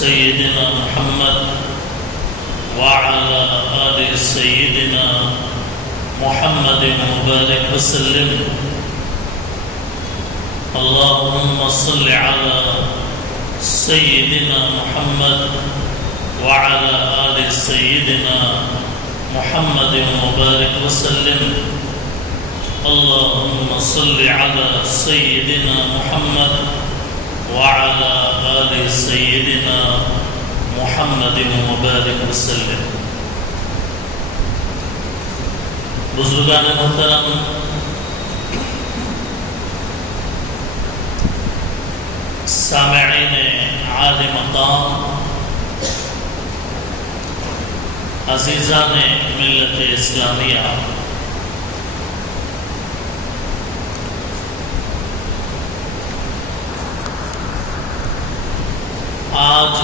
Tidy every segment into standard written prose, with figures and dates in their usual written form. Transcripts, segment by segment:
سيدنا محمد وعلى آل سيدنا محمد وبارك وسلم. اللهم صل على سيدنا محمد وعلى آل سيدنا محمد وبارك وسلم. اللهم صل على سيدنا محمد وعلى آل سيدنا محمد وبارك وسلم. بزرگان محترم، سامعین عالی مقام، عزیزان ملت اسلامیہ، آج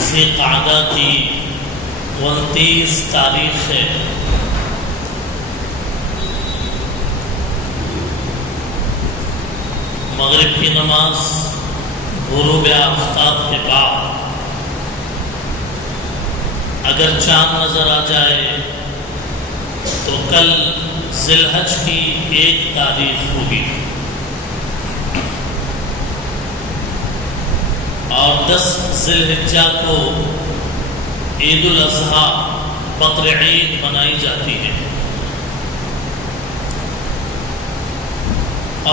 ذی قعدہ کی 29 تاریخ ہے. مغرب کی نماز غروب آفتاب کے بعد اگر چاند نظر آ جائے تو کل ذی الحج کی 1 تاریخ ہوگی اور 10 ذی الحجہ کو عید الاضحیٰ بقر عید منائی جاتی ہے.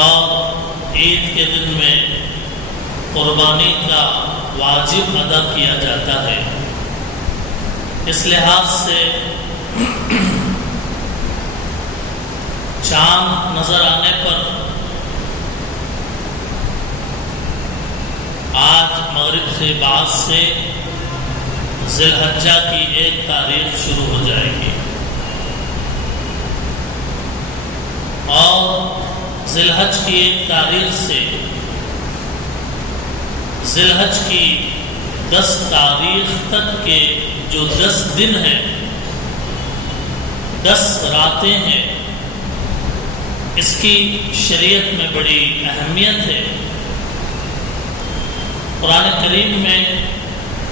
اور عید کے دن میں قربانی کا واجب ادا کیا جاتا ہے. اس لحاظ سے چاند نظر آنے پر آج مغرب سے بعد سے ذی الحجہ کی 1 تاریخ شروع ہو جائے گی اور ذی الحج کی 1 تاریخ سے ذی الحج کی 10 تاریخ تک کے جو 10 دن ہیں، 10 راتیں ہیں، اس کی شریعت میں بڑی اہمیت ہے. قرآن کریم میں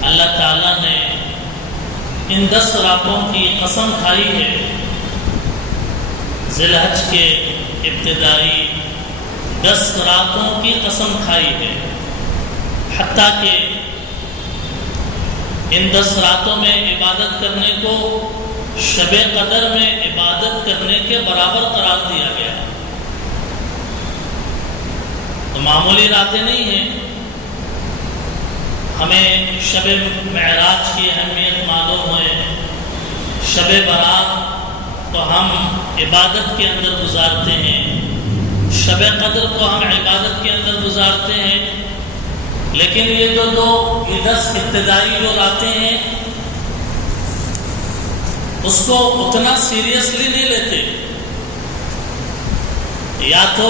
اللہ تعالیٰ نے ان 10 راتوں کی قسم کھائی ہے. ذی الحج کے ابتدائی 10 راتوں کی قسم کھائی ہے، حتیٰ کہ ان 10 راتوں میں عبادت کرنے کو شب قدر میں عبادت کرنے کے برابر قرار دیا گیا. تو معمولی راتیں نہیں ہیں. ہمیں شب معراج کی اہمیت معلوم ہے. شب برات تو ہم عبادت کے اندر گزارتے ہیں، شب قدر کو ہم عبادت کے اندر گزارتے ہیں. لیکن یہ جو 2 10 ابتدائی جو راتیں ہیں اس کو اتنا سیریسلی نہیں لیتے. یا تو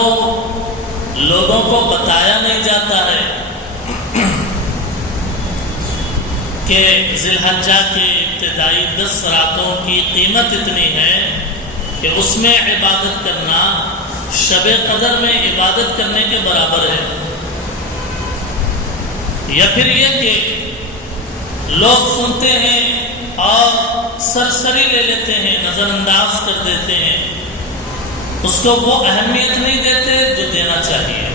لوگوں کو بتایا نہیں جاتا ہے کہ ذی الحجہ کے ابتدائی 10 راتوں کی قیمت اتنی ہے کہ اس میں عبادت کرنا شب قدر میں عبادت کرنے کے برابر ہے. یا پھر یہ کہ لوگ سنتے ہیں اور سرسری لے لیتے ہیں، نظر انداز کر دیتے ہیں، اس کو وہ اہمیت نہیں دیتے جو دینا چاہیے.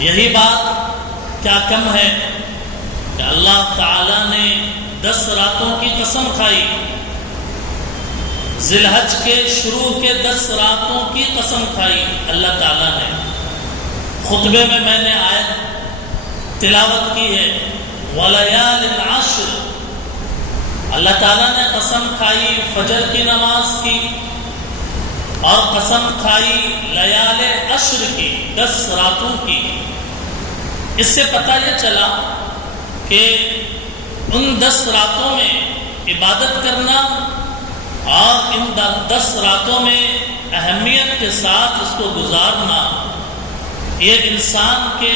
یہی بات کیا کم ہے کہ اللہ تعالیٰ نے 10 راتوں کی قسم کھائی. ذی الحج کے شروع کے 10 راتوں کی قسم کھائی اللہ تعالیٰ نے. خطبے میں نے آیت تلاوت کی ہے، وَلَيَالٍ عَشْرٍ. اللہ تعالیٰ نے قسم کھائی فجر کی نماز کی اور قسم کھائی لیال عشر کی، 10 راتوں کی. اس سے پتہ یہ چلا کہ ان 10 راتوں میں عبادت کرنا اور ان 10 راتوں میں اہمیت کے ساتھ اس کو گزارنا یہ انسان کے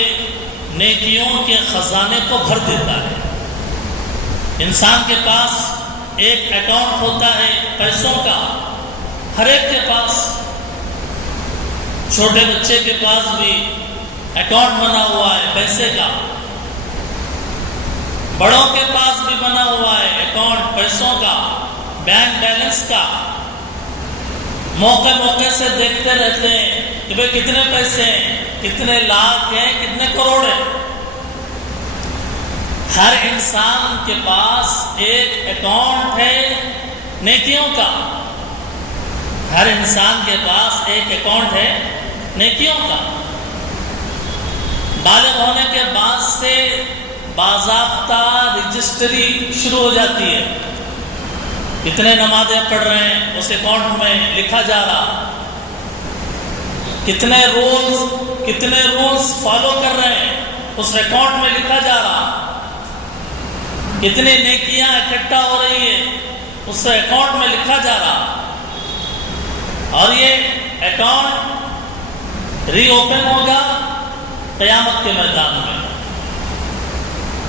نیکیوں کے خزانے کو بھر دیتا ہے. انسان کے پاس ایک اکاؤنٹ ہوتا ہے پیسوں کا، ہر ایک کے پاس. چھوٹے بچے کے پاس بھی اکاؤنٹ بنا ہوا ہے پیسے کا. بڑوں کے پاس بھی بنا ہوا ہے اکاؤنٹ پیسوں کا، بینک بیلنس کا، موقع موقع سے دیکھتے رہتے ہیں کہ بھئی کتنے پیسے ہیں، کتنے لاکھ ہیں، کتنے کروڑ ہیں۔ ہر انسان کے پاس ایک اکاؤنٹ ہے نیکیوں کا، ہر انسان کے پاس ایک اکاؤنٹ ہے نیکیوں کا۔ بالغ ہونے کے بعد سے باضابطہ رجسٹری شروع ہو جاتی ہے، کتنے نمازیں پڑھ رہے ہیں اس اکاؤنٹ میں لکھا جا رہا، کتنے رولز فالو کر رہے ہیں اس اکاؤنٹ میں لکھا جا رہا، کتنی نیکیاں اکٹھا ہو رہی ہیں اس اکاؤنٹ میں لکھا جا رہا۔ اور یہ اکاؤنٹ ری اوپن ہوگا قیامت کے میدان میں،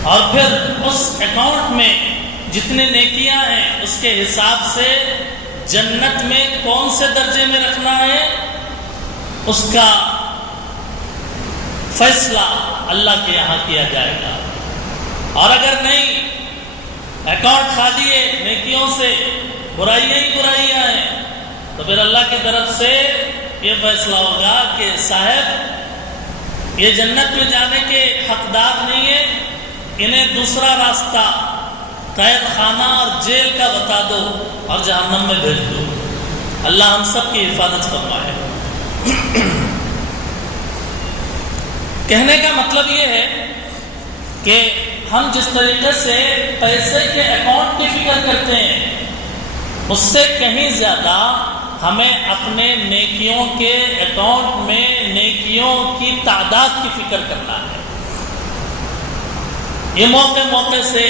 اور پھر اس اکاؤنٹ میں جتنی نیکیاں ہیں اس کے حساب سے جنت میں کون سے درجے میں رکھنا ہے اس کا فیصلہ اللہ کے یہاں کیا جائے گا۔ اور اگر نہیں، اکاؤنٹ خالی ہے نیکیوں سے، برائیاں ہی برائیاں ہیں، تو پھر اللہ کی طرف سے یہ فیصلہ ہوگا کہ صاحب یہ جنت میں جانے کے حقدار نہیں ہے، انہیں دوسرا راستہ قید خانہ اور جیل کا بتا دو اور جہنم میں بھیج دو۔ اللہ ہم سب کی حفاظت فرمائے۔ کہنے کا مطلب یہ ہے کہ ہم جس طریقے سے پیسے کے اکاؤنٹ کی فکر کرتے ہیں اس سے کہیں زیادہ ہمیں اپنے نیکیوں کے اکاؤنٹ میں نیکیوں کی تعداد کی فکر کرنا ہے۔ یہ موقع موقع سے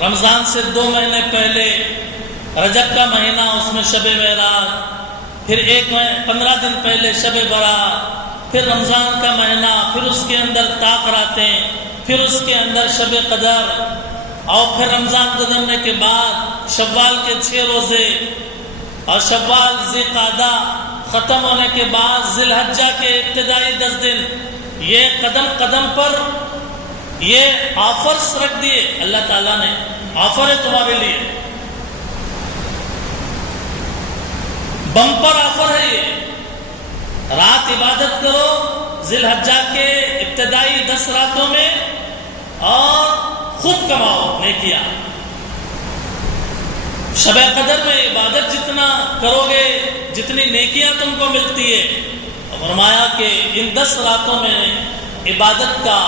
رمضان سے 2 مہینے پہلے رجب کا مہینہ، اس میں شب معراج، پھر 15 دن پہلے شب برات، پھر رمضان کا مہینہ، پھر اس کے اندر طاق راتیں، پھر اس کے اندر شب قدر، اور پھر رمضان گزرنے کے بعد شوال کے 6 روزے، اور شوال ذی قعدہ ختم ہونے کے بعد ذی الحجہ کے ابتدائی 10 دن، یہ قدم قدم پر یہ آفرز رکھ دیے اللہ تعالیٰ نے، آفر ہے تمہارے لیے، بمپر آفر ہے یہ، رات عبادت کرو ذی الحجہ کے ابتدائی 10 راتوں میں اور خود کماؤ نیکیاں۔ شب قدر میں عبادت جتنا کرو گے جتنی نیکیاں تم کو ملتی ہے، فرمایا کہ ان 10 راتوں میں عبادت کا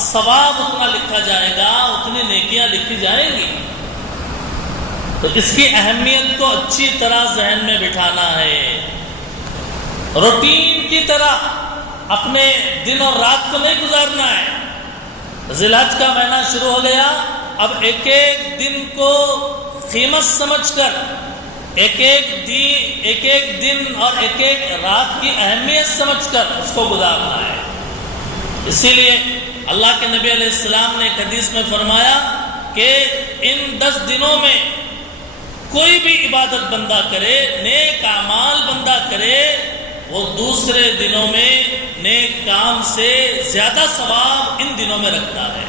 ثواب اتنا لکھا جائے گا، اتنی نیکیاں لکھی جائیں گی۔ تو اس کی اہمیت کو اچھی طرح ذہن میں بٹھانا ہے، روٹین کی طرح اپنے دن اور رات کو نہیں گزارنا ہے۔ ذی الحج کا مہینہ شروع ہو گیا، اب ایک ایک دن کو قیمت سمجھ کر ایک ایک دن اور ایک ایک رات کی اہمیت سمجھ کر اس کو گزارنا ہے۔ اسی لیے اللہ کے نبی علیہ السلام نے ایک حدیث میں فرمایا کہ ان 10 دنوں میں کوئی بھی عبادت بندہ کرے، نیک اعمال بندہ کرے، وہ دوسرے دنوں میں نیک کام سے زیادہ ثواب ان دنوں میں رکھتا ہے۔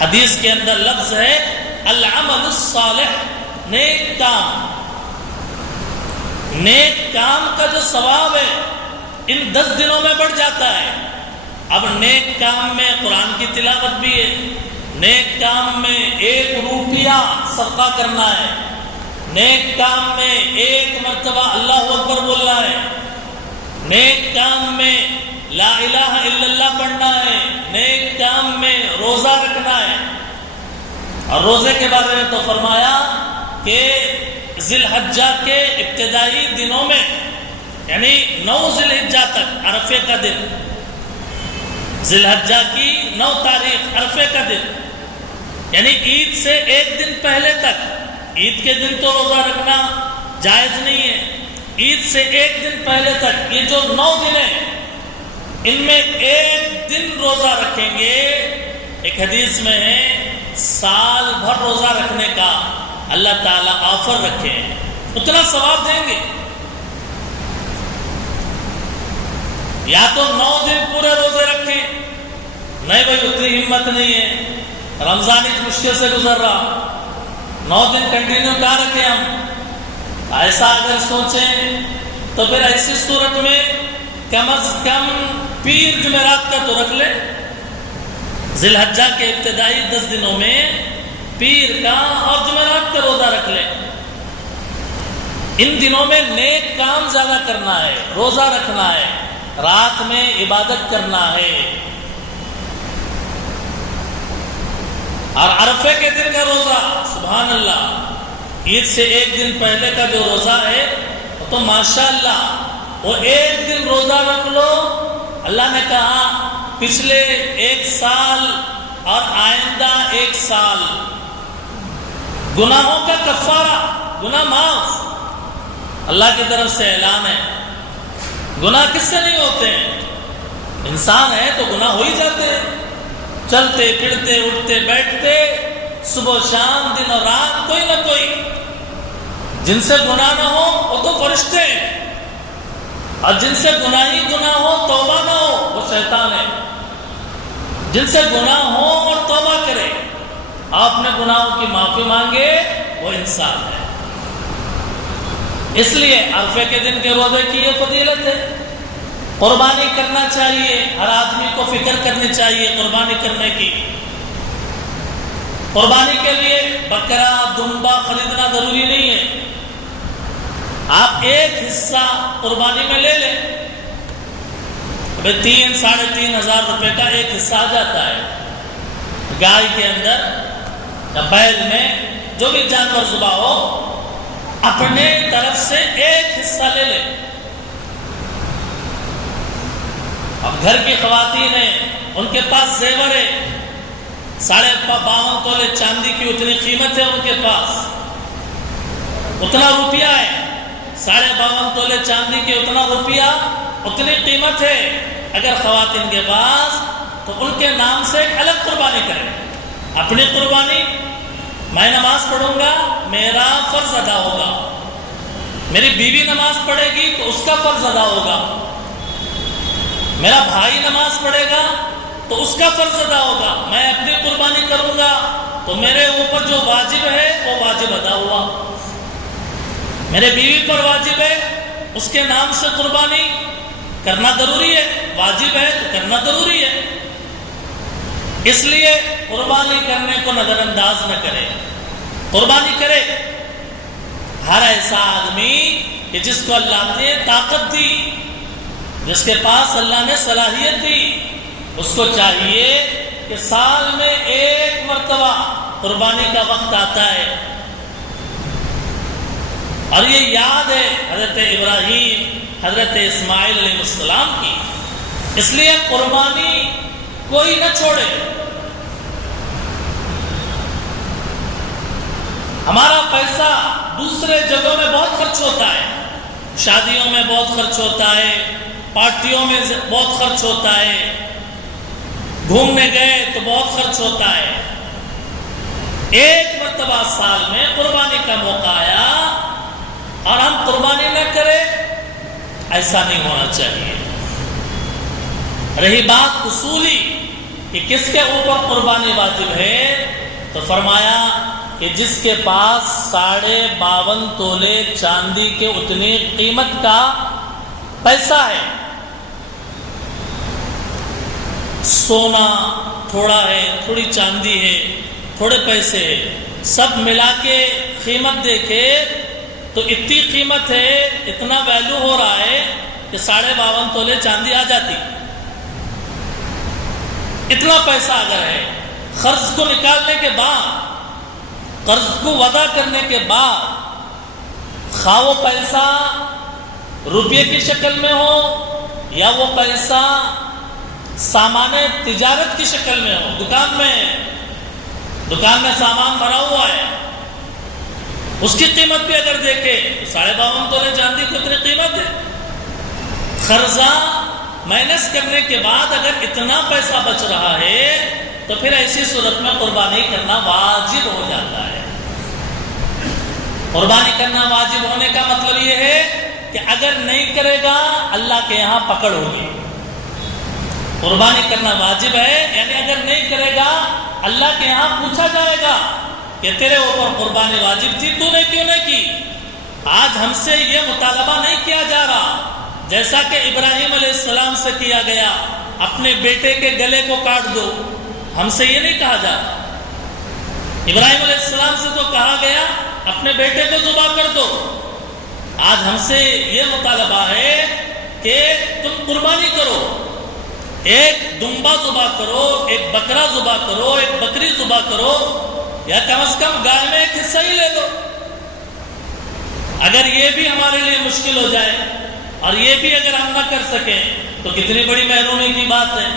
حدیث کے اندر لفظ ہے العمل الصالح، نیک کام، نیک کام کا جو ثواب ہے ان 10 دنوں میں بڑھ جاتا ہے۔ اب نیک کام میں قرآن کی تلاوت بھی ہے، نیک کام میں 1 روپیہ صدقہ کرنا ہے، نیک کام میں 1 مرتبہ اللہ اکبر بولنا ہے، نیک کام میں لا الہ الا اللہ پڑھنا ہے، نیک کام میں روزہ رکھنا ہے۔ اور روزے کے بارے میں تو فرمایا کہ ذی الحجہ کے ابتدائی دنوں میں، یعنی 9 ذی الحجہ تک، عرفے کا دن، ذی الحجہ کی 9 تاریخ عرفے کا دن، یعنی عید سے 1 دن پہلے تک، عید کے دن تو روزہ رکھنا جائز نہیں ہے، عید سے 1 دن پہلے تک یہ جو 9 دن ہیں ان میں 1 دن روزہ رکھیں گے، ایک حدیث میں ہے سال بھر روزہ رکھنے کا اللہ تعالیٰ آفر رکھے ہیں، اتنا ثواب دیں گے۔ یا تو 9 دن پورے روزے رکھیں، نہیں بھائی اتنی ہمت نہیں ہے، رمضان ایک مشکل سے گزر رہا، 9 دن کنٹینیو کیا رکھے ہم؟ ایسا اگر سوچیں تو پھر ایسی صورت میں کم از کم پیر جمعرات کا تو رکھ لے۔ ذی الحجہ کے ابتدائی 10 دنوں میں پیر کا اور جمعرات کا روزہ رکھ لیں۔ ان دنوں میں نیک کام زیادہ کرنا ہے، روزہ رکھنا ہے، رات میں عبادت کرنا ہے۔ اور عرفے کے دن کا روزہ، سبحان اللہ، عید سے ایک دن پہلے کا جو روزہ ہے وہ تو ماشاءاللہ، وہ ایک دن روزہ رکھ لو، اللہ نے کہا پچھلے 1 سال اور آئندہ 1 سال گناہوں کا کفارہ، گناہ معاف، اللہ کی طرف سے اعلان ہے۔ گناہ کس سے نہیں ہوتے ہیں؟ انسان ہے تو گناہ ہو ہی جاتے ہیں، چلتے پھرتے اٹھتے بیٹھتے، صبح شام دن اور رات، کوئی نہ کوئی۔ جن سے گناہ نہ ہو وہ تو فرشتے ہیں، اور جن سے گناہ ہی گناہ ہو، توبہ نہ ہو، وہ شیطان ہے۔ جن سے گناہ ہو اور توبہ کرے، آپ نے گناہوں کی معافی مانگے، وہ انسان ہے۔ اس لیے عرفے کے دن کے روزے کی یہ فضیلت ہے۔ قربانی کرنا چاہیے، ہر آدمی کو فکر کرنی چاہیے قربانی کرنے کی۔ قربانی کے لیے بکرا دمبا خریدنا ضروری نہیں ہے، آپ ایک حصہ قربانی میں لے لیں، 3-3.5 ہزار روپے کا ایک حصہ آ جاتا ہے۔ گائے کے اندر یا بیل میں، جو بھی جانور ذبح ہو، اپنے طرف سے ایک حصہ لے لیں۔ اب گھر کی خواتین ہیں، ان کے پاس زیور ہے، 52.5 تولے چاندی کی اتنی قیمت ہے ان کے پاس، اتنا روپیہ ہے، 52.5 تولے چاندی کے اتنا روپیہ، اتنی قیمت ہے۔ اگر خواتین کے پاس، تو ان کے نام سے ایک الگ قربانی کریں۔ اپنی قربانی، میں نماز پڑھوں گا، میرا فرض ادا ہوگا، میری بیوی نماز پڑھے گی تو اس کا فرض ادا ہوگا، میرا بھائی نماز پڑھے گا تو اس کا فرض ادا ہوگا، میں اپنی قربانی کروں گا تو میرے اوپر جو واجب ہے وہ واجب ادا ہوا، میرے بیوی پر واجب ہے، اس کے نام سے قربانی کرنا ضروری ہے، واجب ہے تو کرنا ضروری ہے۔ اس لیے قربانی کرنے کو نظر انداز نہ کرے، قربانی کرے۔ ہر ایسا آدمی کہ جس کو اللہ نے طاقت دی، جس کے پاس اللہ نے صلاحیت دی، اس کو چاہیے کہ سال میں 1 مرتبہ قربانی کا وقت آتا ہے، اور یہ یاد ہے حضرت ابراہیم، حضرت اسماعیل علیہ السلام کی۔ اس لیے قربانی کوئی نہ چھوڑے۔ ہمارا پیسہ دوسرے جگہوں میں بہت خرچ ہوتا ہے، شادیوں میں بہت خرچ ہوتا ہے، پارٹیوں میں بہت خرچ ہوتا ہے، گھومنے گئے تو بہت خرچ ہوتا ہے۔ 1 مرتبہ سال میں قربانی کا موقع آیا اور ہم قربانی نہ کریں، ایسا نہیں ہونا چاہیے۔ رہی بات اصولی کہ کس کے اوپر قربانی واجب ہے، تو فرمایا کہ جس کے پاس 52.5 تولے چاندی کے اتنی قیمت کا پیسہ ہے، سونا تھوڑا ہے، تھوڑی چاندی ہے، تھوڑے پیسے ہے، سب ملا کے قیمت دیکھے تو اتنی قیمت ہے، اتنا ویلیو ہو رہا ہے کہ 52.5 تولے چاندی آ جاتی۔ اتنا پیسہ اگر ہے، قرض کو نکالنے کے بعد، قرض کو وضع کرنے کے بعد، خواہ وہ پیسہ روپے کی شکل میں ہو یا وہ پیسہ سامان تجارت کی شکل میں ہو، دکان میں سامان بھرا ہوا ہے، اس کی قیمت بھی اگر دیکھے تو 52.5 تولے چاندی کی اتنی قیمت ہے۔ قرضہ مائنس کرنے کے بعد اگر اتنا پیسہ بچ رہا ہے تو پھر ایسی صورت میں قربانی کرنا واجب ہو جاتا ہے۔ قربانی کرنا واجب ہونے کا مطلب یہ ہے کہ اگر نہیں کرے گا اللہ کے یہاں پکڑ ہوگی۔ قربانی کرنا واجب ہے، یعنی اگر نہیں کرے گا اللہ کے یہاں پوچھا جائے گا کہ تیرے اوپر قربانی واجب تھی، تو نے کیوں نہیں کی؟ آج ہم سے یہ مطالبہ نہیں کیا جا رہا جیسا کہ ابراہیم علیہ السلام سے کیا گیا، اپنے بیٹے کے گلے کو کاٹ دو۔ ہم سے یہ نہیں کہا جاتا۔ ابراہیم علیہ السلام سے تو کہا گیا اپنے بیٹے کو ذبح کر دو۔ آج ہم سے یہ مطالبہ ہے کہ تم قربانی کرو، ایک دمبا ذبح کرو، ایک بکرا ذبح کرو، ایک بکری ذبح کرو، یا کم از کم گائے میں ایک حصہ ہی لے لو۔ اگر یہ بھی ہمارے لیے مشکل ہو جائے اور یہ بھی اگر ہم نہ کر سکیں تو کتنی بڑی محرومی کی بات ہے۔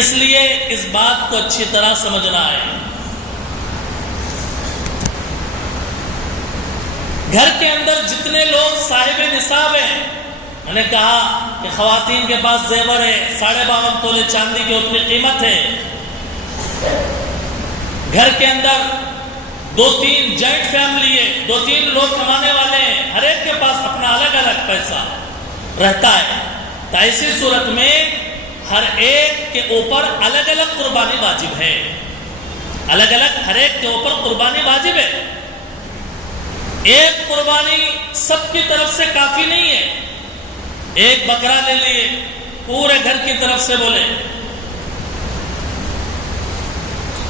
اس لیے اس بات کو اچھی طرح سمجھنا ہے۔ گھر کے اندر جتنے لوگ صاحب نصاب ہیں، میں نے کہا کہ خواتین کے پاس زیور ہے، 52.5 تولے چاندی کی اتنی قیمت ہے۔ گھر کے اندر 2-3 جوائنٹ فیملی ہے، 2-3 لوگ کمانے والے ہیں، ہر ایک کے پاس اپنا الگ الگ پیسہ رہتا ہے، تو ایسی صورت میں ہر ایک کے اوپر الگ الگ قربانی واجب ہے، الگ الگ ہر ایک کے اوپر قربانی واجب ہے۔ ایک قربانی سب کی طرف سے کافی نہیں ہے۔ ایک بکرا لے لیے پورے گھر کی طرف سے بولے،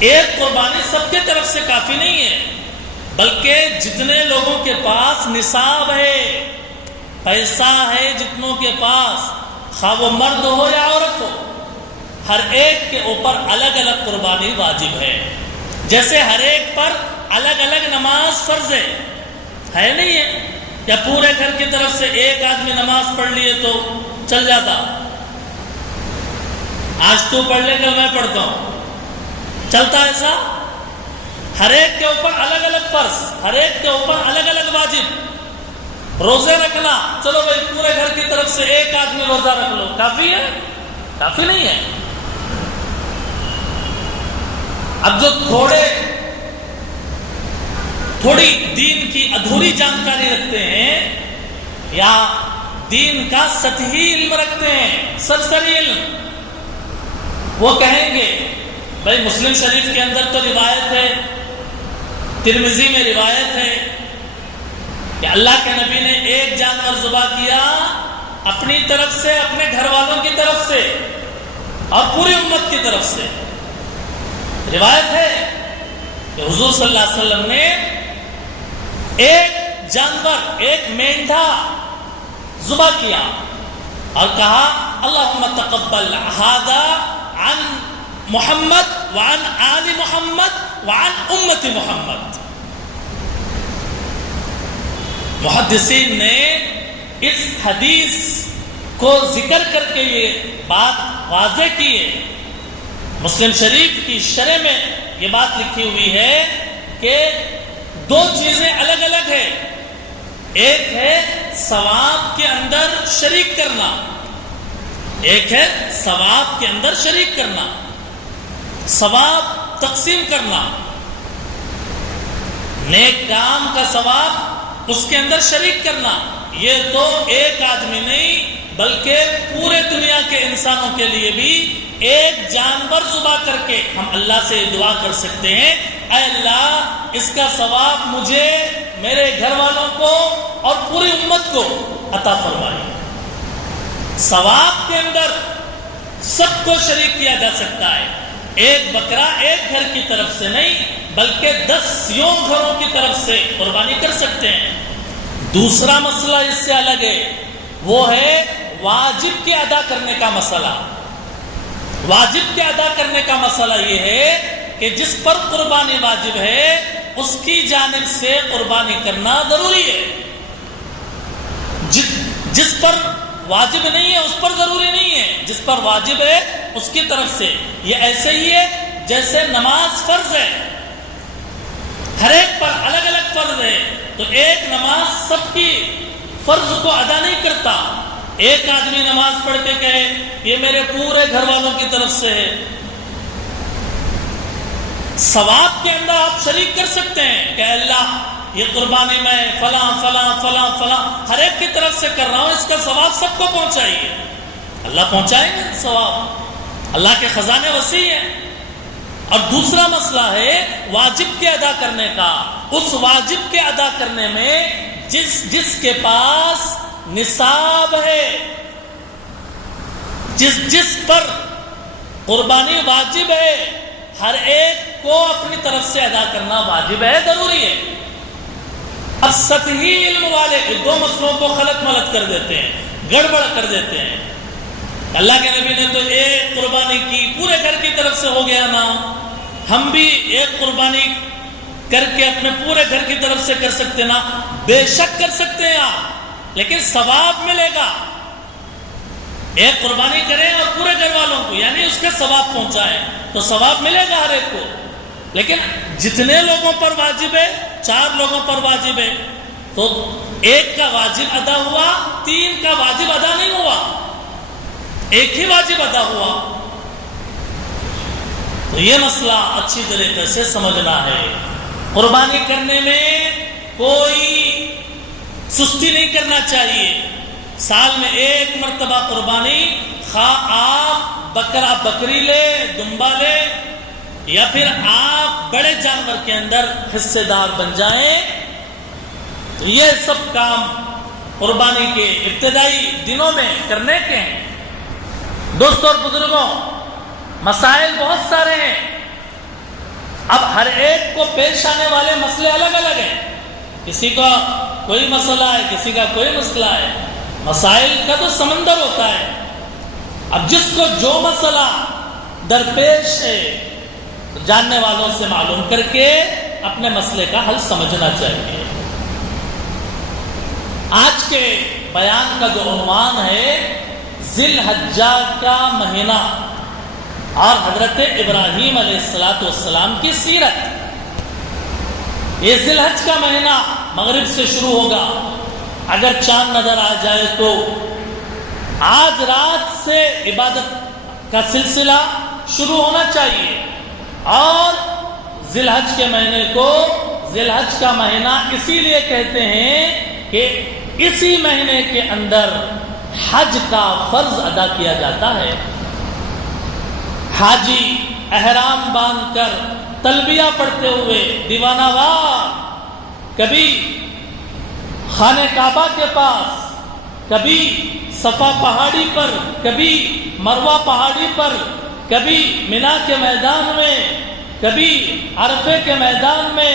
ایک قربانی سب کی طرف سے کافی نہیں ہے، بلکہ جتنے لوگوں کے پاس نصاب ہے، پیسہ ہے جتنوں کے پاس، خواہ وہ مرد ہو یا عورت ہو، ہر ایک کے اوپر الگ الگ قربانی واجب ہے۔ جیسے ہر ایک پر الگ الگ نماز فرض ہے نہیں ہے؟ یا پورے گھر کی طرف سے ایک آدمی نماز پڑھ لیے تو چل جاتا، آج تو پڑھ لے کر میں پڑھتا ہوں، چلتا ایسا؟ ہر ایک کے اوپر الگ الگ فرض، ہر ایک کے اوپر الگ الگ واجب۔ روزے رکھنا، چلو بھائی پورے گھر کی طرف سے ایک آدمی روزہ رکھ لو، کافی ہے؟ کافی نہیں ہے۔ اب جو تھوڑی دین کی ادھوری جانکاری رکھتے ہیں یا دین کا سطحی علم رکھتے ہیں، سرسری علم، وہ کہیں گے بھائی مسلم شریف کے اندر تو روایت ہے، ترمذی میں روایت ہے کہ اللہ کے نبی نے ایک جانور ذبح کیا اپنی طرف سے، اپنے گھر والوں کی طرف سے اور پوری امت کی طرف سے۔ روایت ہے کہ حضور صلی اللہ علیہ وسلم نے ایک جانور، ایک مینڈھا ذبح کیا اور کہا اللہم تقبل ھذا عن محمد وعن آل محمد وعن امت محمد۔ محدثین نے اس حدیث کو ذکر کر کے یہ بات واضح کی ہے۔ مسلم شریف کی شرح میں یہ بات لکھی ہوئی ہے کہ دو چیزیں الگ الگ ہیں، ایک ہے ثواب کے اندر شریک کرنا، ایک ہے ثواب کے اندر شریک کرنا، ثواب تقسیم کرنا، نیک کام کا ثواب اس کے اندر شریک کرنا۔ یہ تو ایک آدمی نہیں بلکہ پورے دنیا کے انسانوں کے لیے بھی ایک جانور ذبح کر کے ہم اللہ سے دعا کر سکتے ہیں، اے اللہ اس کا ثواب مجھے، میرے گھر والوں کو اور پوری امت کو عطا فرمائے۔ ثواب کے اندر سب کو شریک کیا جا سکتا ہے، ایک بکرا ایک گھر کی طرف سے نہیں بلکہ 10 گھروں کی طرف سے قربانی کر سکتے ہیں۔ دوسرا مسئلہ اس سے الگ ہے، وہ ہے واجب کے ادا کرنے کا مسئلہ۔ واجب کے ادا کرنے کا مسئلہ یہ ہے کہ جس پر قربانی واجب ہے اس کی جانب سے قربانی کرنا ضروری ہے، جس پر واجب نہیں ہے اس پر ضروری نہیں ہے، جس پر واجب ہے اس کی طرف سے۔ یہ ایسے ہی ہے جیسے نماز فرض ہے، ہر ایک پر الگ الگ فرض ہے، تو ایک نماز سب کی فرض کو ادا نہیں کرتا۔ ایک آدمی نماز پڑھ کے کہے یہ میرے پورے گھر والوں کی طرف سے ہے، ثواب کے اندر آپ شریک کر سکتے ہیں کہ اللہ یہ قربانی میں فلاں فلاں فلاں فلاں ہر ایک کی طرف سے کر رہا ہوں، اس کا ثواب سب کو پہنچائیے۔ اللہ پہنچائیں گے ثواب، اللہ کے خزانے وسیع ہیں۔ اور دوسرا مسئلہ ہے واجب کے ادا کرنے کا. اس واجب کے ادا کرنے میں جس کے پاس نصاب ہے، جس پر قربانی واجب ہے، ہر ایک کو اپنی طرف سے ادا کرنا واجب ہے، ضروری ہے. اب سطحی علم والے دو مسئلوں کو خلط ملط کر دیتے ہیں، گڑبڑ کر دیتے ہیں. اللہ کے نبی نے تو ایک قربانی کی، پورے گھر کی طرف سے ہو گیا نا. ہم بھی ایک قربانی کر کے اپنے پورے گھر کی طرف سے کر سکتے نا. بے شک کر سکتے ہیں آپ، لیکن ثواب ملے گا. ایک قربانی کریں اور پورے گھر والوں کو، یعنی اس کا ثواب پہنچائیں تو ثواب ملے گا ہر ایک کو. لیکن جتنے لوگوں پر واجب ہے، 4 لوگوں پر واجب ہے، تو ایک کا واجب ادا ہوا، 3 کا واجب ادا نہیں ہوا، ایک ہی واجب ادا ہوا. تو یہ مسئلہ اچھی طریقے سے سمجھنا ہے. قربانی کرنے میں کوئی سستی نہیں کرنا چاہیے. سال میں ایک مرتبہ قربانی، خواہ آپ بکرا بکری لے، دمبا لے، یا پھر آپ بڑے جانور کے اندر حصے دار بن جائیں، تو یہ سب کام قربانی کے ابتدائی دنوں میں کرنے کے ہیں. دوستوں اور بزرگوں، مسائل بہت سارے ہیں. اب ہر ایک کو پیش آنے والے مسئلے الگ الگ ہیں. کسی کا کوئی مسئلہ ہے، کسی کا کوئی مسئلہ ہے. مسائل کا تو سمندر ہوتا ہے. اب جس کو جو مسئلہ درپیش ہے، جاننے والوں سے معلوم کر کے اپنے مسئلے کا حل سمجھنا چاہیے. آج کے بیان کا جو عنوان ہے ذی الحجہ کا مہینہ اور حضرت ابراہیم علیہ السلام کی سیرت. یہ ذی الحج کا مہینہ مغرب سے شروع ہوگا. اگر چاند نظر آ جائے تو آج رات سے عبادت کا سلسلہ شروع ہونا چاہیے. اور ذی الحج کے مہینے کو ذی الحج کا مہینہ اسی لیے کہتے ہیں کہ اسی مہینے کے اندر حج کا فرض ادا کیا جاتا ہے. حاجی احرام باندھ کر تلبیہ پڑھتے ہوئے دیوانہ وار کبھی خانہ کعبہ کے پاس، کبھی صفا پہاڑی پر، کبھی مروہ پہاڑی پر، کبھی مینا کے میدان میں، کبھی عرفے کے میدان میں،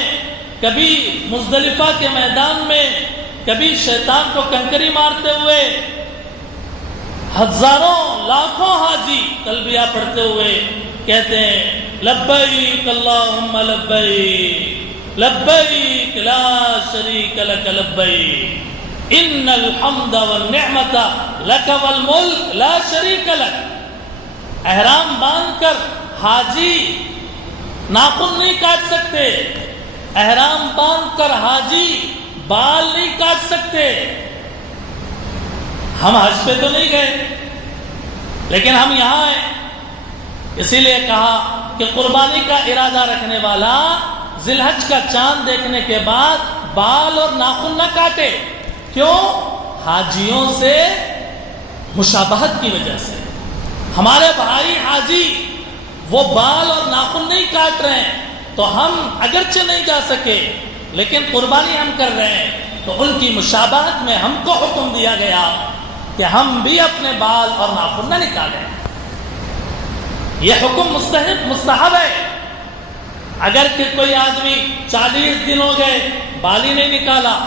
کبھی مزدلفہ کے میدان میں، کبھی شیطان کو کنکری مارتے ہوئے ہزاروں لاکھوں حاجی تلبیہ پڑھتے ہوئے کہتے ہیں لبیک اللہم لبیک لبیک لا شریک لک لبیک ان الحمد والنعمت لک والملک لا شریک لک. احرام باندھ کر حاجی ناخن نہیں کاٹ سکتے، احرام باندھ کر حاجی بال نہیں کاٹ سکتے. ہم حج پہ تو نہیں گئے، لیکن ہم یہاں ہیں. اسی لیے کہا کہ قربانی کا ارادہ رکھنے والا ذی الحج کا چاند دیکھنے کے بعد بال اور ناخن نہ کاٹے. کیوں؟ حاجیوں سے مشابہت کی وجہ سے. ہمارے بھائی حاجی وہ بال اور ناخن نہیں کاٹ رہے ہیں، تو ہم اگرچہ نہیں جا سکے لیکن قربانی ہم کر رہے ہیں، تو ان کی مشابہت میں ہم کو حکم دیا گیا کہ ہم بھی اپنے بال اور ناخن نہ نکالیں. یہ حکم مستحب ہے. اگر کہ کوئی آدمی 40 دن ہو گئے بال ہی نہیں نکالا،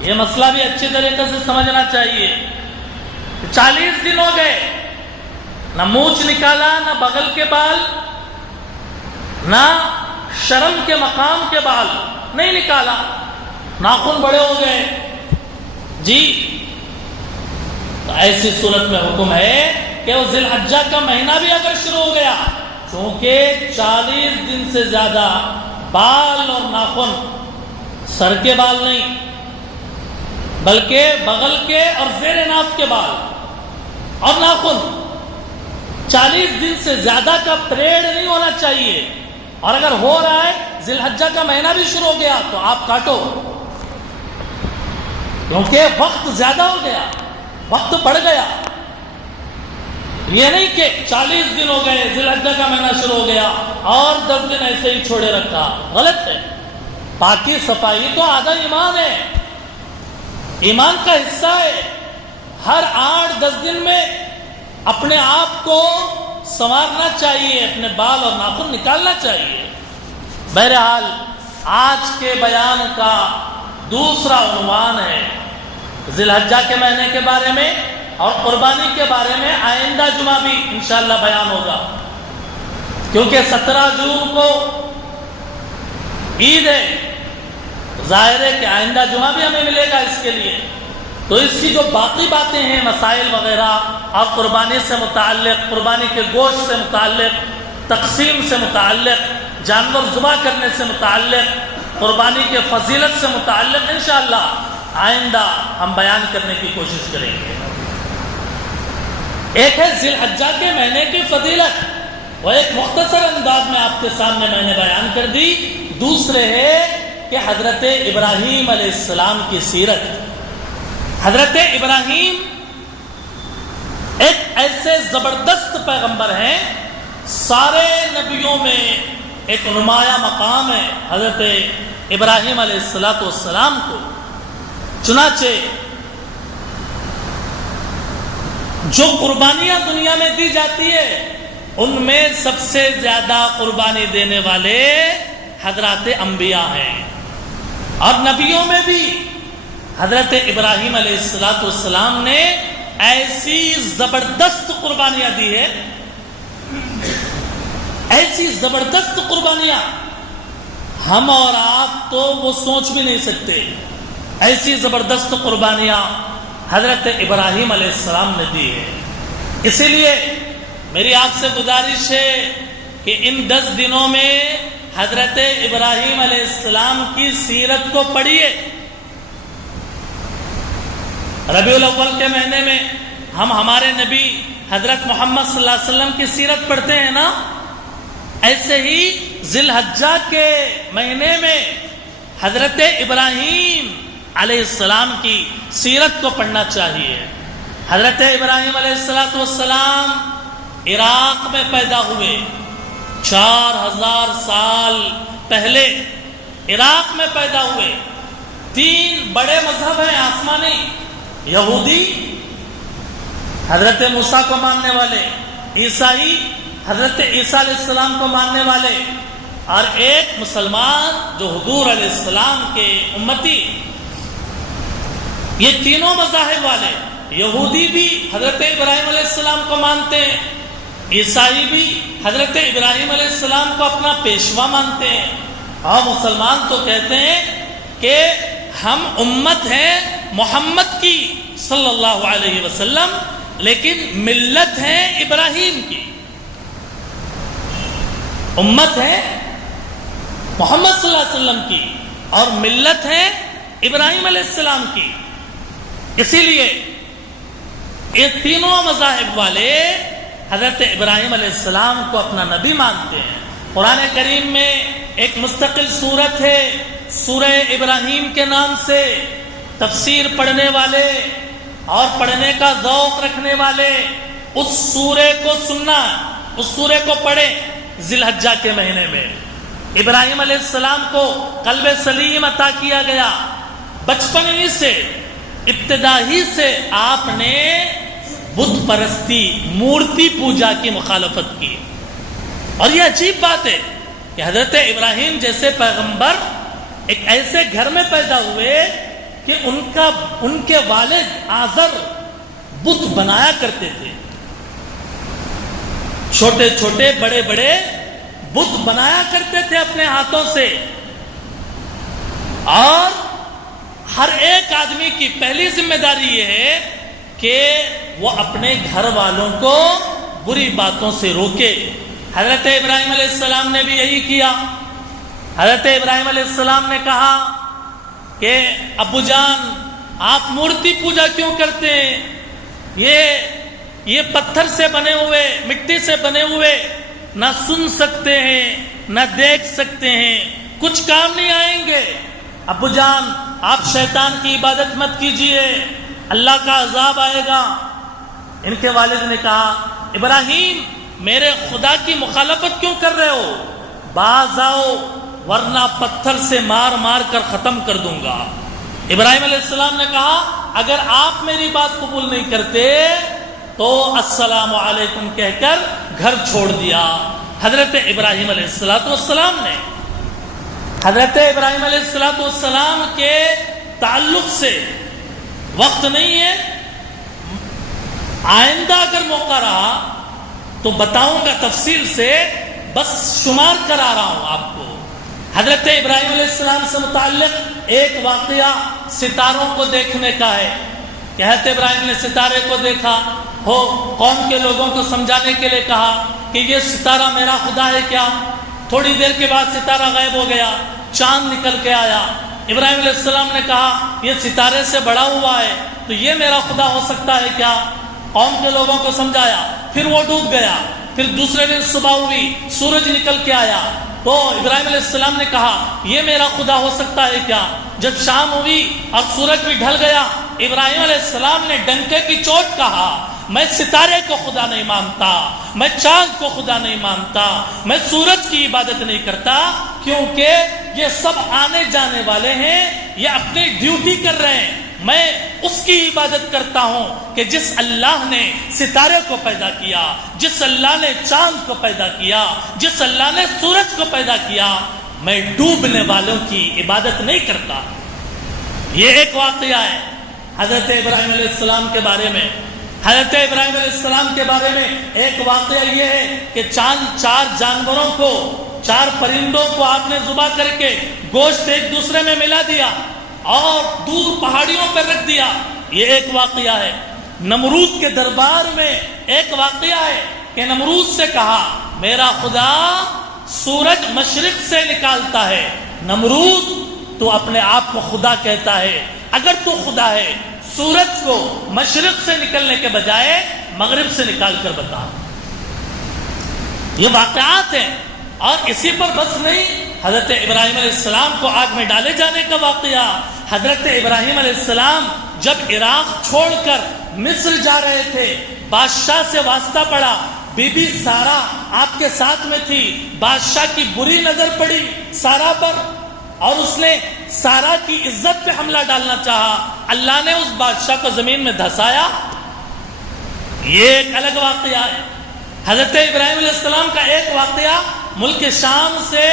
یہ مسئلہ بھی اچھی طریقے سے سمجھنا چاہیے. 40 دن ہو گئے، نہ مونچھ نکالا، نہ بغل کے بال، نہ شرم کے مقام کے بال نہیں نکالا، ناخن بڑے ہو گئے جی، تو ایسی صورت میں حکم ہے کہ وہ ذی الحجہ کا مہینہ بھی اگر شروع ہو گیا، چونکہ 40 دن سے زیادہ بال اور ناخن، سر کے بال نہیں بلکہ بغل کے اور زیر ناف کے بال اور ناخن 40 دن سے زیادہ کا پریڈ نہیں ہونا چاہیے. اور اگر ہو رہا ہے ذی الحجہ کا مہینہ بھی شروع ہو گیا تو آپ کاٹو، کیونکہ وقت زیادہ ہو گیا، وقت بڑھ گیا. یہ نہیں کہ 40 دن ہو گئے ذی الحجہ کا مہینہ شروع ہو گیا اور 10 دن ایسے ہی چھوڑے رکھا، غلط ہے۔ پاکی صفائی تو آدھا ایمان ہے، ایمان کا حصہ ہے۔ ہر 8-10 دن میں اپنے آپ کو سنوارنا چاہیے، اپنے بال اور ناخن نکالنا چاہیے۔ بہرحال آج کے بیان کا دوسرا عنوان ہے ذی الحجہ کے مہینے کے بارے میں اور قربانی کے بارے میں۔ آئندہ جمعہ بھی انشاءاللہ بیان ہوگا، کیونکہ 17 جون کو عید ہے، ظاہر ہے کہ آئندہ جمعہ بھی ہمیں ملے گا اس کے لیے۔ تو اس کی جو باقی باتیں ہیں، مسائل وغیرہ اور قربانی سے متعلق، قربانی کے گوشت سے متعلق، تقسیم سے متعلق، جانور ذبح کرنے سے متعلق، قربانی کے فضیلت سے متعلق انشاءاللہ آئندہ ہم بیان کرنے کی کوشش کریں گے۔ ایک ہے ذی الحجہ کے مہینے کی فضیلت، وہ ایک مختصر انداز میں آپ کے سامنے میں نے بیان کر دی۔ دوسرے ہے کہ حضرت ابراہیم علیہ السلام کی سیرت۔ حضرت ابراہیم ایک ایسے زبردست پیغمبر ہیں، سارے نبیوں میں ایک نمایاں مقام ہے حضرت ابراہیم علیہ السلام کو۔ چنانچہ جو قربانیاں دنیا میں دی جاتی ہے ان میں سب سے زیادہ قربانی دینے والے حضرات انبیاء ہیں، اور نبیوں میں بھی حضرت ابراہیم علیہ السلام نے ایسی زبردست قربانیاں دی ہے، ایسی زبردست قربانیاں ہم اور آپ تو وہ سوچ بھی نہیں سکتے۔ ایسی زبردست قربانیاں حضرت ابراہیم علیہ السلام نے دی ہے۔ اسی لیے میری آپ سے گزارش ہے کہ ان 10 دنوں میں حضرت ابراہیم علیہ السلام کی سیرت کو پڑھیے۔ ربیع الاول کے مہینے میں ہم ہمارے نبی حضرت محمد صلی اللہ علیہ وسلم کی سیرت پڑھتے ہیں نا، ایسے ہی ذی الحجہ کے مہینے میں حضرت ابراہیم علیہ السلام کی سیرت کو پڑھنا چاہیے۔ حضرت ابراہیم علیہ السلام عراق میں پیدا ہوئے، 4000 سال پہلے عراق میں پیدا ہوئے۔ 3 بڑے مذہب ہیں آسمانی، یہودی حضرت موسیٰ کو ماننے والے، عیسائی حضرت عیسیٰ علیہ السلام کو ماننے والے، اور ایک مسلمان جو حضور علیہ السلام کے امتی۔ یہ تینوں مذاہب والے، یہودی بھی حضرت ابراہیم علیہ السلام کو مانتے ہیں، عیسائی بھی حضرت ابراہیم علیہ السلام کو اپنا پیشوا مانتے ہیں، اور مسلمان تو کہتے ہیں کہ ہم امت ہیں محمد کی صلی اللہ علیہ وسلم، لیکن ملت ہے ابراہیم کی، امت ہے محمد صلی اللہ علیہ وسلم کی اور ملت ہے ابراہیم علیہ السلام کی۔ اسی لیے یہ تینوں مذاہب والے حضرت ابراہیم علیہ السلام کو اپنا نبی مانتے ہیں۔ قرآن کریم میں ایک مستقل سورت ہے سورہ ابراہیم کے نام سے، تفسیر پڑھنے والے اور پڑھنے کا ذوق رکھنے والے اس سورے کو سننا، اس سورے کو پڑھیں ذی الحجہ کے مہینے میں۔ ابراہیم علیہ السلام کو قلب سلیم عطا کیا گیا، بچپن ہی سے، ابتدا ہی سے آپ نے بت پرستی، مورتی پوجا کی مخالفت کی۔ اور یہ عجیب بات ہے کہ حضرت ابراہیم جیسے پیغمبر ایک ایسے گھر میں پیدا ہوئے کہ ان کے والد آزر بت بنایا کرتے تھے، چھوٹے چھوٹے بڑے بڑے بت بنایا کرتے تھے اپنے ہاتھوں سے۔ اور ہر ایک آدمی کی پہلی ذمہ داری یہ ہے کہ وہ اپنے گھر والوں کو بری باتوں سے روکے۔ حضرت ابراہیم علیہ السلام نے بھی یہی کیا۔ حضرت ابراہیم علیہ السلام نے کہا کہ ابو جان آپ مورتی پوجا کیوں کرتے ہیں؟ یہ پتھر سے بنے ہوئے، مٹی سے بنے ہوئے نہ سن سکتے ہیں نہ دیکھ سکتے ہیں، کچھ کام نہیں آئیں گے۔ ابو جان آپ شیطان کی عبادت مت کیجئے، اللہ کا عذاب آئے گا۔ ان کے والد نے کہا ابراہیم میرے خدا کی مخالفت کیوں کر رہے ہو؟ باز آؤ ورنہ پتھر سے مار مار کر ختم کر دوں گا۔ ابراہیم علیہ السلام نے کہا اگر آپ میری بات قبول نہیں کرتے تو السلام علیکم کہہ کر گھر چھوڑ دیا۔ حضرت ابراہیم علیہ السلام نے حضرت ابراہیم علیہ السلام کے تعلق سے وقت نہیں ہے، آئندہ اگر موقع رہا تو بتاؤں گا تفصیل سے، بس شمار کرا رہا ہوں آپ کو۔ حضرت ابراہیم علیہ السلام سے متعلق ایک واقعہ ستاروں کو دیکھنے کا ہے کہ حضرت ابراہیم نے ستارے کو دیکھا ہو، قوم کے لوگوں کو سمجھانے کے لیے کہا کہ یہ ستارہ میرا خدا ہے کیا؟ تھوڑی دیر کے بعد ستارہ غائب ہو گیا، چاند نکل کے آیا۔ ابراہیم علیہ السلام نے کہا یہ ستارے سے بڑا ہوا ہے تو یہ میرا خدا ہو سکتا ہے کیا؟ قوم کے لوگوں کو سمجھایا، پھر وہ ڈوب گیا۔ پھر دوسرے دن صبح ہوئی، سورج نکل کے آیا تو ابراہیم علیہ السلام نے کہا یہ میرا خدا ہو سکتا ہے کیا؟ جب شام ہوئی اور سورج بھی ڈھل گیا، ابراہیم علیہ السلام نے ڈنکے کی چوٹ کہا میں ستارے کو خدا نہیں مانتا، میں چاند کو خدا نہیں مانتا، میں سورج کی عبادت نہیں کرتا، کیونکہ یہ سب آنے جانے والے ہیں، یہ اپنی ڈیوٹی کر رہے ہیں۔ میں اس کی عبادت کرتا ہوں کہ جس اللہ نے ستارے کو پیدا کیا، جس اللہ نے چاند کو پیدا کیا، جس اللہ نے سورج کو پیدا کیا، میں ڈوبنے والوں کی عبادت نہیں کرتا۔ یہ ایک واقعہ ہے حضرت ابراہیم علیہ السلام کے بارے میں۔ حضرت ابراہیم علیہ السلام کے بارے میں ایک واقعہ یہ ہے کہ چار جانوروں کو، 4 پرندوں کو آپ نے ذبح کر کے گوشت ایک دوسرے میں ملا دیا اور دور پہاڑیوں پر رکھ دیا، یہ ایک واقعہ ہے۔ نمرود کے دربار میں ایک واقعہ ہے کہ نمرود سے کہا میرا خدا سورج مشرق سے نکالتا ہے۔ نمرود تو اپنے آپ کو خدا کہتا ہے، اگر تو خدا ہے سورج کو مشرق سے نکلنے کے بجائے مغرب سے نکال کر بتا۔ یہ واقعات ہیں، اور اسی پر بس نہیں، حضرت ابراہیم علیہ السلام کو آگ میں ڈالے جانے کا واقعہ۔ حضرت ابراہیم علیہ السلام جب عراق چھوڑ کر مصر جا رہے تھے، بادشاہ سے واسطہ پڑا، بی بی سارا آپ کے ساتھ میں تھی، بادشاہ کی بری نظر پڑی سارا پر اور اس نے سارا کی عزت پہ حملہ ڈالنا چاہا، اللہ نے اس بادشاہ کو زمین میں دھسایا۔ یہ ایک الگ واقعہ ہے۔ حضرت ابراہیم علیہ السلام کا ایک واقعہ ملک شام سے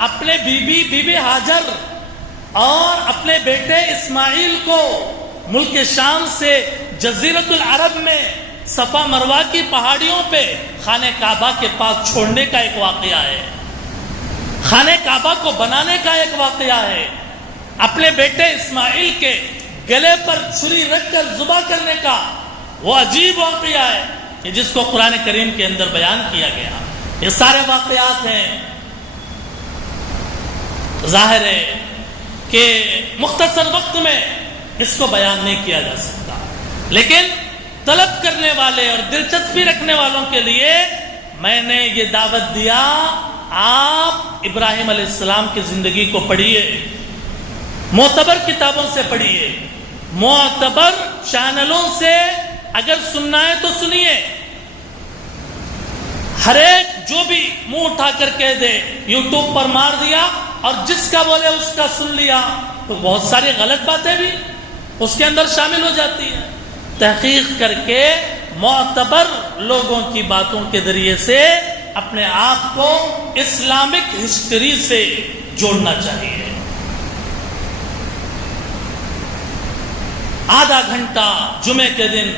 اپنے بی بی ہاجر اور اپنے بیٹے اسماعیل کو ملک شام سے جزیرت العرب میں صفا مروہ کی پہاڑیوں پہ خانہ کعبہ کے پاس چھوڑنے کا ایک واقعہ ہے، خانہ کعبہ کو بنانے کا ایک واقعہ ہے، اپنے بیٹے اسماعیل کے گلے پر چھری رکھ کر ذبح کرنے کا وہ عجیب واقعہ ہے کہ جس کو قرآن کریم کے اندر بیان کیا گیا۔ یہ سارے واقعات ہیں، ظاہر ہے کہ مختصر وقت میں اس کو بیان نہیں کیا جا سکتا، لیکن طلب کرنے والے اور دلچسپی رکھنے والوں کے لیے میں نے یہ دعوت دیا، آپ ابراہیم علیہ السلام کی زندگی کو پڑھیے، معتبر کتابوں سے پڑھیے، معتبر چینلوں سے اگر سننا ہے تو سنیے۔ ہر ایک جو بھی منہ اٹھا کر کہہ دے یوٹیوب پر مار دیا اور جس کا بولے اس کا سن لیا، تو بہت ساری غلط باتیں بھی اس کے اندر شامل ہو جاتی ہیں۔ تحقیق کر کے معتبر لوگوں کی باتوں کے ذریعے سے اپنے آپ کو اسلامک ہسٹری سے جوڑنا چاہیے۔ آدھا گھنٹہ جمعے کے دن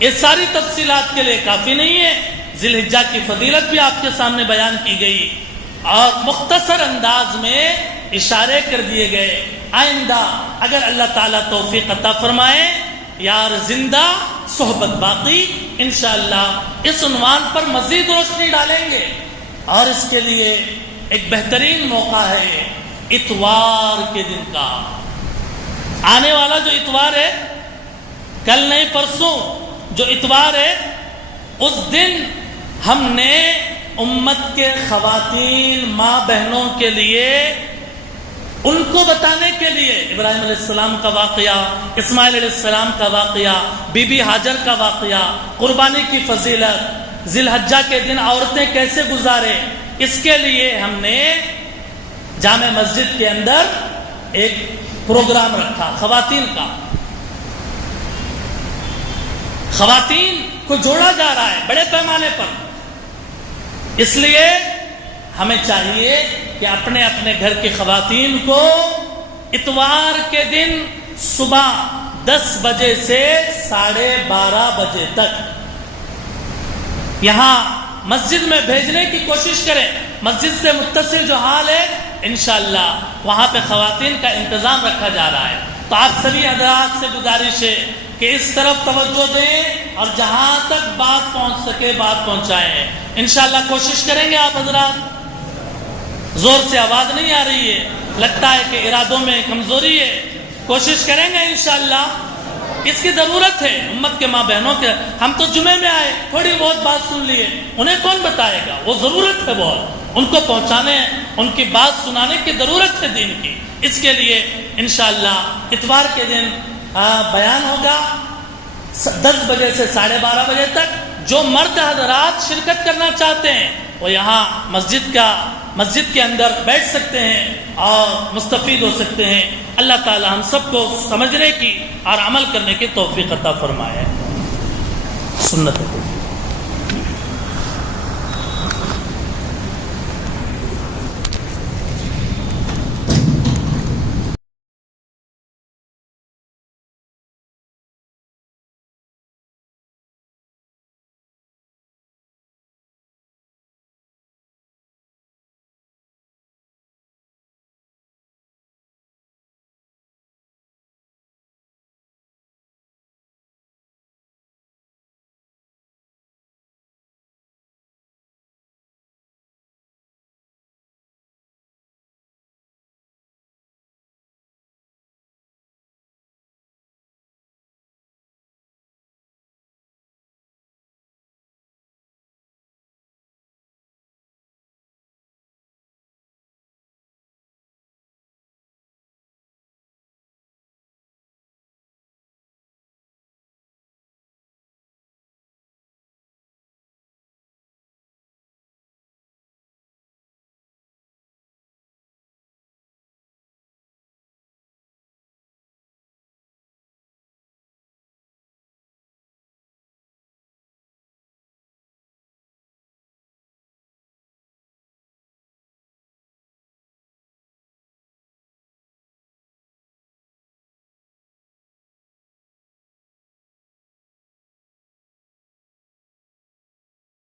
یہ ساری تفصیلات کے لیے کافی نہیں ہے۔ ذی الحجہ کی فضیلت بھی آپ کے سامنے بیان کی گئی اور مختصر انداز میں اشارے کر دیے گئے۔ آئندہ اگر اللہ تعالیٰ توفیق عطا فرمائے، یار زندہ صحبت باقی، انشاءاللہ اس عنوان پر مزید روشنی ڈالیں گے، اور اس کے لیے ایک بہترین موقع ہے اتوار کے دن کا۔ آنے والا جو اتوار ہے، کل نہیں پرسوں جو اتوار ہے، اس دن ہم نے امت کے خواتین ماں بہنوں کے لیے ان کو بتانے کے لیے ابراہیم علیہ السلام کا واقعہ، اسماعیل علیہ السلام کا واقعہ، بی بی ہاجر کا واقعہ، قربانی کی فضیلت، ذی الحجہ کے دن عورتیں کیسے گزارے، اس کے لیے ہم نے جامع مسجد کے اندر ایک پروگرام رکھا خواتین کا. خواتین کو جوڑا جا رہا ہے بڑے پیمانے پر. اس لیے ہمیں چاہیے کہ اپنے اپنے گھر کی خواتین کو اتوار کے دن صبح 10 بجے سے 12:30 بجے تک یہاں مسجد میں بھیجنے کی کوشش کریں. مسجد سے متصل جو حال ہے انشاءاللہ وہاں پہ خواتین کا انتظام رکھا جا رہا ہے. تو آپ سبھی حضرات سے گزارش ہے کہ اس طرف توجہ دیں اور جہاں تک بات پہنچ سکے بات پہنچائیں. انشاءاللہ کوشش کریں گے آپ حضرات. زور سے آواز نہیں آ رہی ہے، لگتا ہے کہ ارادوں میں کمزوری ہے. کوشش کریں گے انشاءاللہ. اس کی ضرورت ہے امت کے ماں بہنوں کے. ہم تو جمعے میں آئے، تھوڑی بہت بات سن لیے، انہیں کون بتائے گا؟ وہ ضرورت ہے بہت ان کو پہنچانے، ان کی بات سنانے کی ضرورت ہے دین کی. اس کے لیے انشاءاللہ اتوار کے دن بیان ہوگا 10 بجے سے 12:30 بجے تک. جو مرد حضرات شرکت کرنا چاہتے ہیں وہ یہاں مسجد کے اندر بیٹھ سکتے ہیں اور مستفید ہو سکتے ہیں. اللہ تعالی ہم سب کو سمجھنے کی اور عمل کرنے کی توفیق عطا فرمائے. سنت ہے.